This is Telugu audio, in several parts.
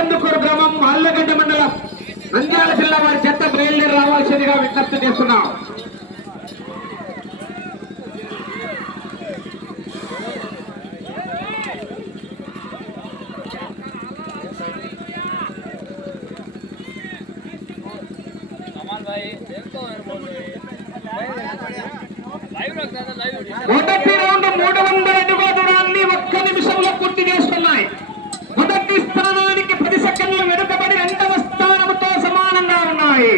కందుకూరు గ్రామం మాల్లగడ్డ మండలం. నంద్యాల జిల్లా వారి చెత్త బయలుదేరి రావాల్సిందిగా విజ్ఞప్తి చేస్తున్నాం. మొదటి రౌండ్ మూడు వందల అడుగుల ఒక్క నిమిషంలో పూర్తి చేస్తున్నాయి. మొదటి స్థానానికి సెకండ్లు వెనుకబడి రెండవ స్థానంతో సమానంగా ఉన్నాయి.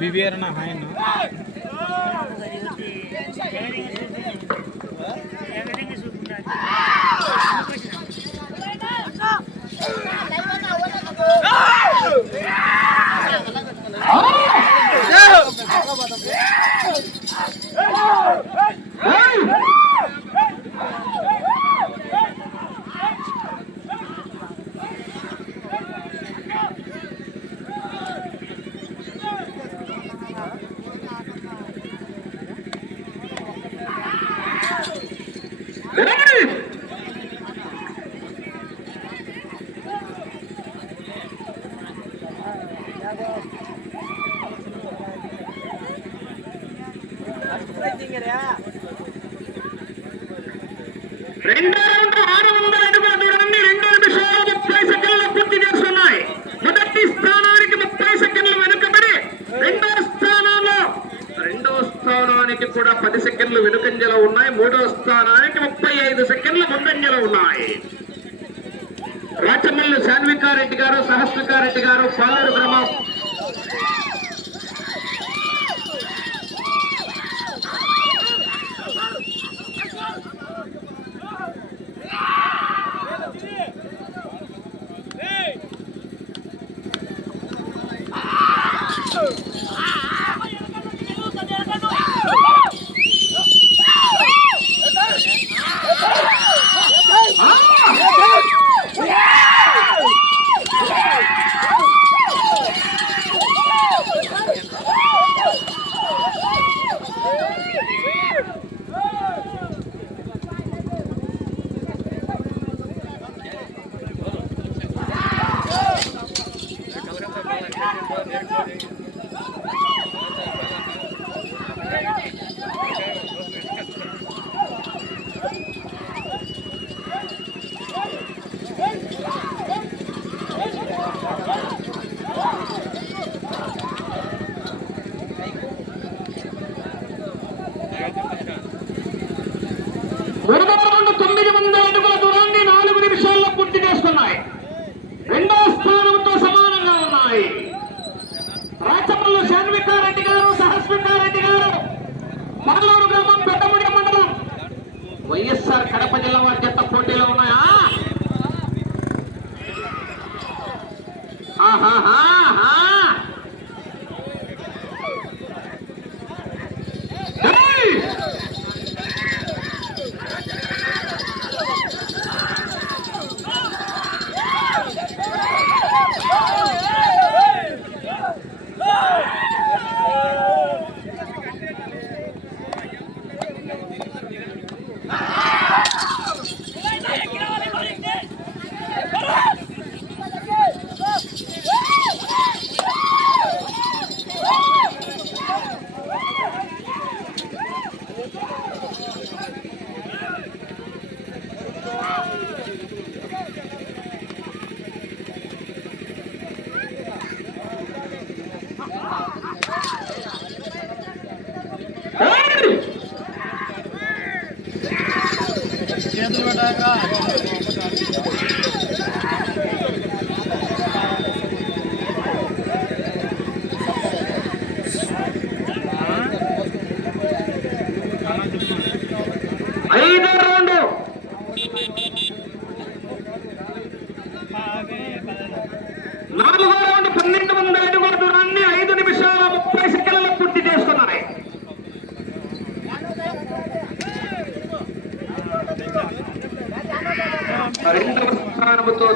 బిబిఆర్ అన్న! హాయ్ రెండు రౌండ్ ఆరు వందల అడుగుల దూరాన్ని రెండు నిమిషాలు ముప్పై సెకండ్లు పూర్తి చేస్తున్నాయి. మొదటి స్థానానికి ముప్పై సెకండ్లు వెనుకబడి రెండో స్థానంలో రెండో స్థానానికి కూడా పది సెకండ్లు వెనుకంజలో ఉన్నాయి. మూడో స్థానానికి ముప్పై ఐదు సెకండ్లు ముందంజలో ఉన్నాయి. రాచమల్లి శాన్వికారెడ్డి గారు సహస్వికారెడ్డి గారు పాలూరు గ్రామ 哈哈哈。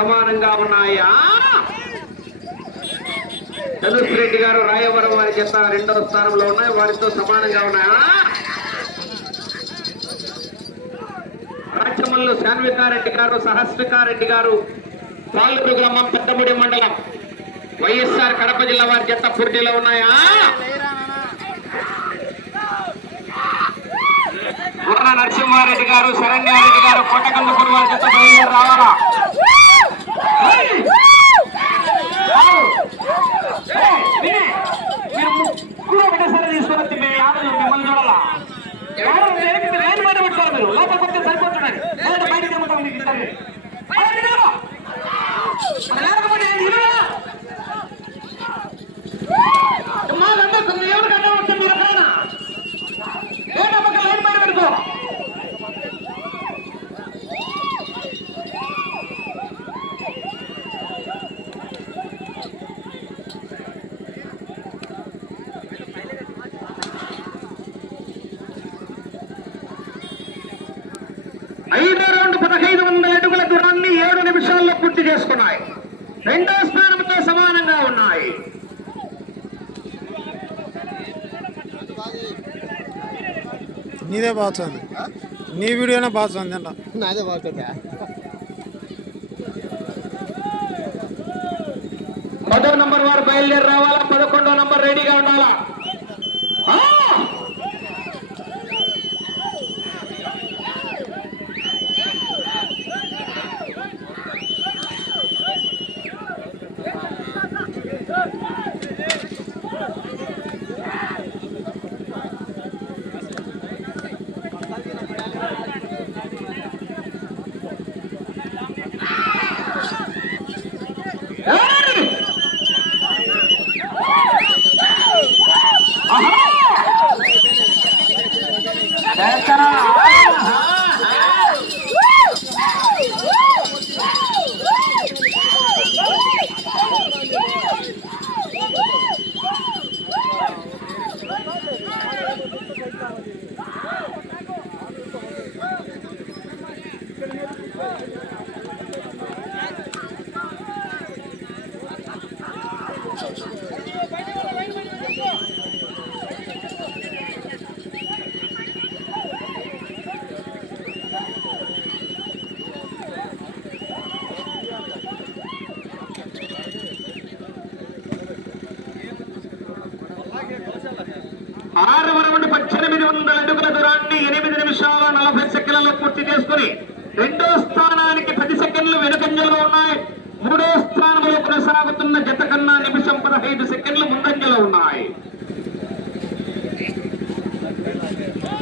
సమానంగా ఉన్నాయా? ధనుష్ రెడ్డి గారు రాయవరం వారి చేత రెండవ స్థానంలో ఉన్నాయి. వారితో సమానంగా ఉన్నాయా? రాచమల్లు శాన్వికారెడ్డి గారు సహస్వికారెడ్డి గారు పాలూరు గ్రామం పెద్దముడి మండలం వైఎస్ఆర్ కడప జిల్లా వారి జత పూర్తిలో ఉన్నాయా? పూర్ణ నరసింహారెడ్డి గారు శరణ్యారెడ్డి గారు కోటకందుకూరు వారి జత బయలుదేరి రావాలా? ಮಾಡ್ತಾರೆ నిమిషాల్లో పూర్తి చేసుకున్నాయి. రెండో స్థానంతో సమానంగా ఉన్నాయి. నీదే బాగుంది నీ వీడియోనే బాగుంది అంట. నాదే బాగుంటుందా పదో నంబర్ వారు బయలుదేరి రావాలా. ఆరవ రౌండ్ పద్దెనిమిది వందల అడుగుల దూరాన్ని ఎనిమిది నిమిషాల నలభై సెకండ్లలో పూర్తి చేసుకుని రెండో స్థానానికి పది సెకండ్లు వెనుకంజలో ఉన్నాయి మూడో స్థానంలో కొనసాగుతున్న జత కన్నా నిమిషం పదహైదు సెకండ్లు ముందంజలో ఉన్నాయి ఆ!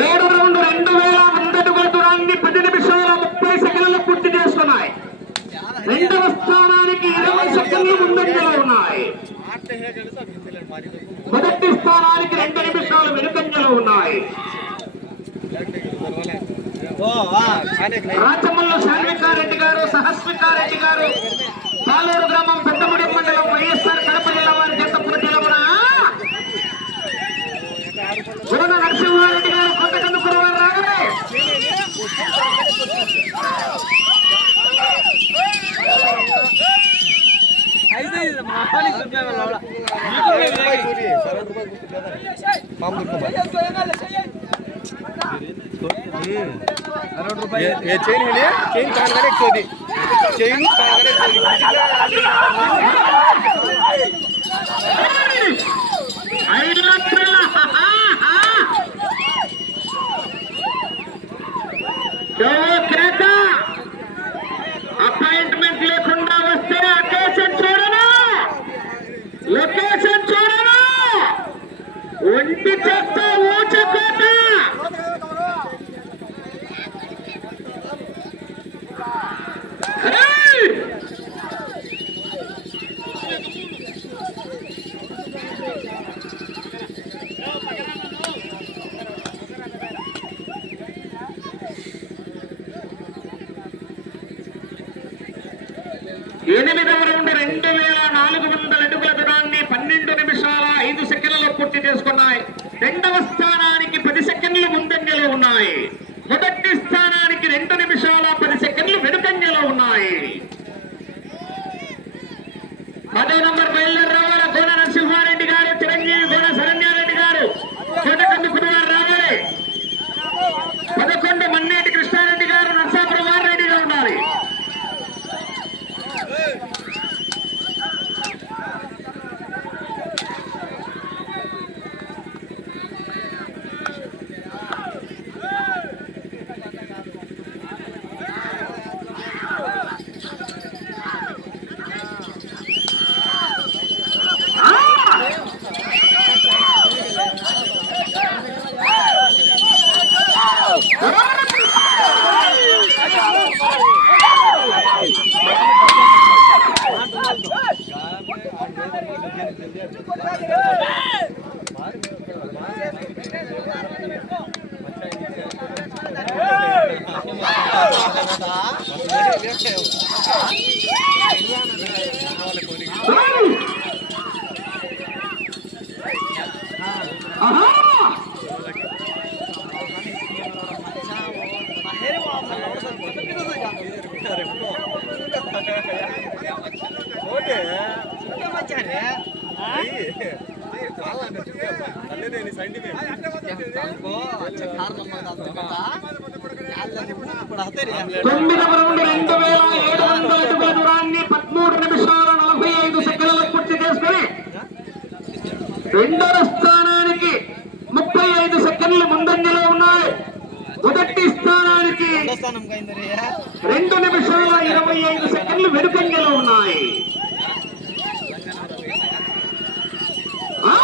ఏడు రౌండ్ రెండు వేల వంద అడుగుల దూరాన్ని పది నిమిషాల ముప్పై సెకండ్లు పూర్తి చేస్తున్నాయి. రెండవ స్థానానికి ఇరవై సెకండ్లు ముందంజలో ఉన్నాయి. మొదటి స్థానానికి రెండు నిమిషాలు వెనుకంజలో ఉన్నాయి. రాచమల్లు శాన్వికారెడ్డి గారు సహస్వికారెడ్డి గారు పాలూరు గ్రామం పెద్దముడి మండలం వైఎస్ఆర్ కడప జిల్లా వారి చేత పోటీలమున గురున నరసింహారెడ్డి గారు కొత్త కందుకుల వారు రాగలే ये चेन है ना चेन कान का एक चोदी चेन कान का एक चोदी आई అపాయింట్మెంట్ లేకుండా వస్తే లొకేషన్ చూడను? లొకేషన్ చూడను? ఒంటి చెత్త ఊచకోట Hey! ఎనిమిదవ రౌండ్ రెండు వేల నాలుగు వందల అడుగుల దూరాన్ని పన్నెండు నిమిషాల ఐదు సెకండ్లలో పూర్తి చేసుకున్నాయి. రెండవ స్థానానికి పది సెకండ్లు ముందంజలో ఉన్నాయి. మొదటి స్థానానికి రెండు నిమిషాల పది సెకండ్లు వెనుకంజలో ఉన్నాయి. పదో నంబర్ బయలుదేరి రావాలా గోన నరసింహారెడ్డి గారు చిరంజీవి గోన శరణ్యారెడ్డి గారు కోటకందుకుని వారు రావాలి పదకొండు మన్నేటి కృష్ణారెడ్డి గారు నరసాపురం వారు రెడీగా ఉండాలి ఆహా! ఓకే తొమ్మిదవ రౌండ్ రెండు వేల ఏడు వందల అడుగుల దూరాన్ని పదమూడు నిమిషాల నలభై ఐదు సెకండ్లలో పూర్తి చేసుకుని రెండవ స్థానానికి ముప్పై ఐదు సెకండ్లు ముందంజలో ఉన్నాయి మొదటి స్థానానికి రెండు నిమిషాల ఇరవై ఐదు సెకండ్లు వెనుకంజలో ఉన్నాయి. ఆ!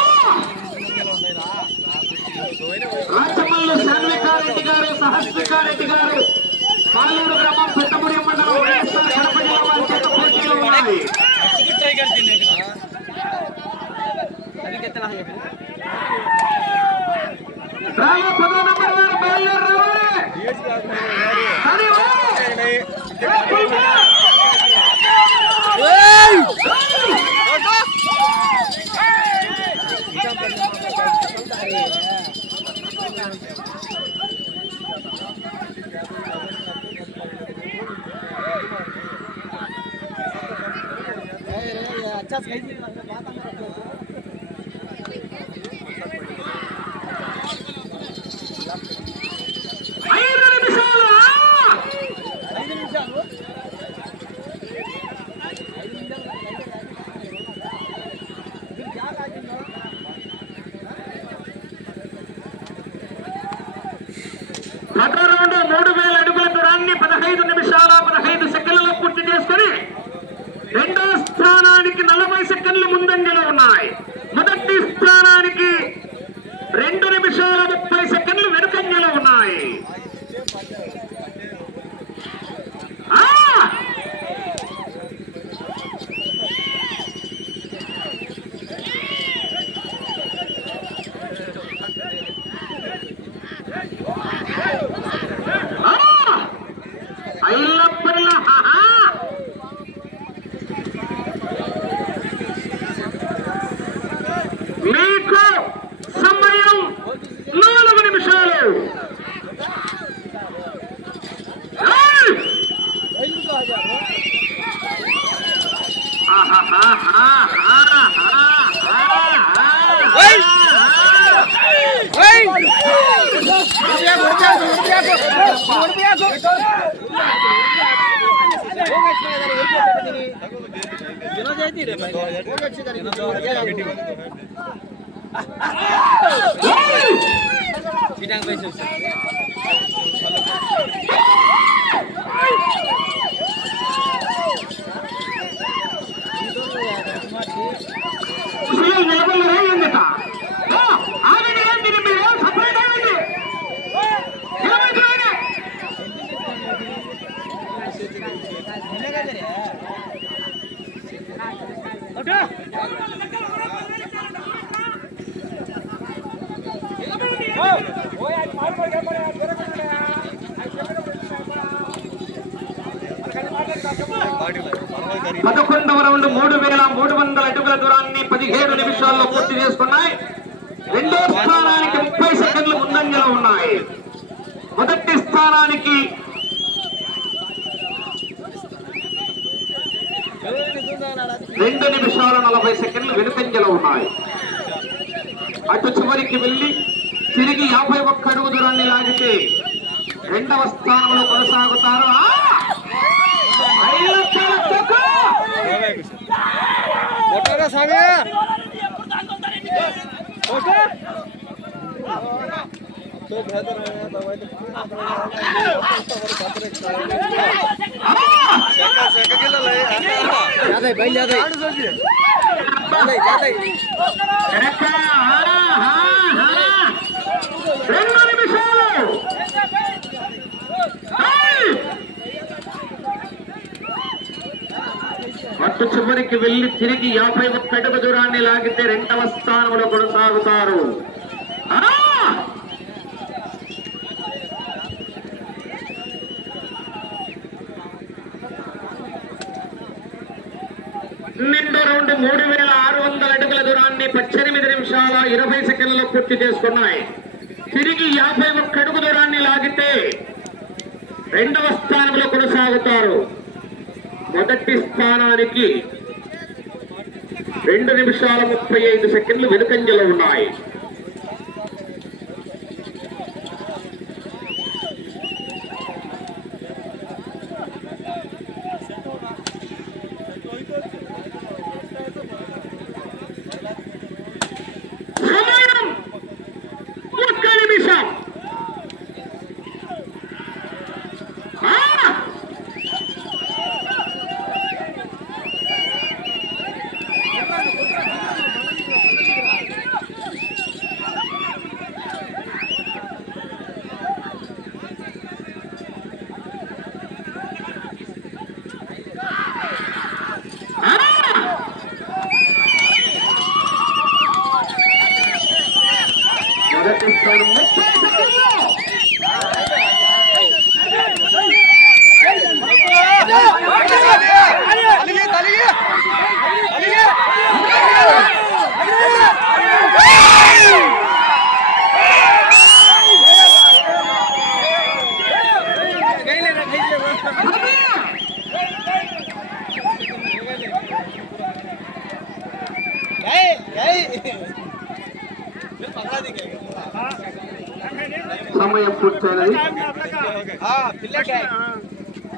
రాచమల్లు శాన్వికారెడ్డి గారు సహస్వికారెడ్డి గారు పాలూరు గ్రామం పెద్దముడి మండలం వైఎస్ఆర్ కడప జిల్లా వారి చేత పోటీలు ఉన్నాయి. రామ పదో నంబర్ వారు రావాలి. కానీ వారు- ఏ పుల్కా! ఐదు నిమిషాలు ఆ! పదో రెండు మూడు వేల అడుగుల దూరాన్ని పదహైదు నిమిషాల పదహైదు సెకండ్లలో పూర్తి చేసుకుని రెండో స్థానానికి నలభై సెకండ్లు ముందంజలో ఉన్నాయి. మొదటి స్థానానికి రెండు నిమిషాల চিটাং পাইছো పదకొండవ రౌండ్ మూడు వేల మూడు వందల అడుగుల దూరాన్ని పదిహేడు నిమిషాల్లో పూర్తి చేసుకున్నాయి రెండో స్థానానికి ముప్పై సెకండ్లు ముందంజలో ఉన్నాయి. మొదటి స్థానానికి రెండు నిమిషాల నలభై సెకండ్లు వెనుకంజలో ఉన్నాయి. అటు చివరికి వెళ్ళి తిరిగి యాభై ఒక్క అడుగు దూరాన్ని లాగితే రెండవ స్థానంలో కొనసాగుతారు. కొట్టారా స్వామి అదే బయలు అదే అదే అదే అటు చివరికి వెళ్ళి తిరిగి యాభై ఒక్క అడుగు దూరాన్ని లాగితే రెండవ స్థానంలో కొనసాగుతారు. నిండు రౌండ్ మూడు వేల ఆరు వందల అడుగుల దూరాన్ని పద్దెనిమిది నిమిషాల ఇరవై సెకండ్లలో పూర్తి చేసుకున్నాయి. తిరిగి యాభై ఒక్క అడుగు దూరాన్ని లాగితే రెండవ స్థానంలో కొనసాగుతారు. మొదటి స్థానానికి రెండు నిమిషాల ముప్పై ఐదు సెకండ్లు వెనుకంజలో ఉన్నాయి సమయం ఒక్క నిమిషం ఆ! మొదటి second.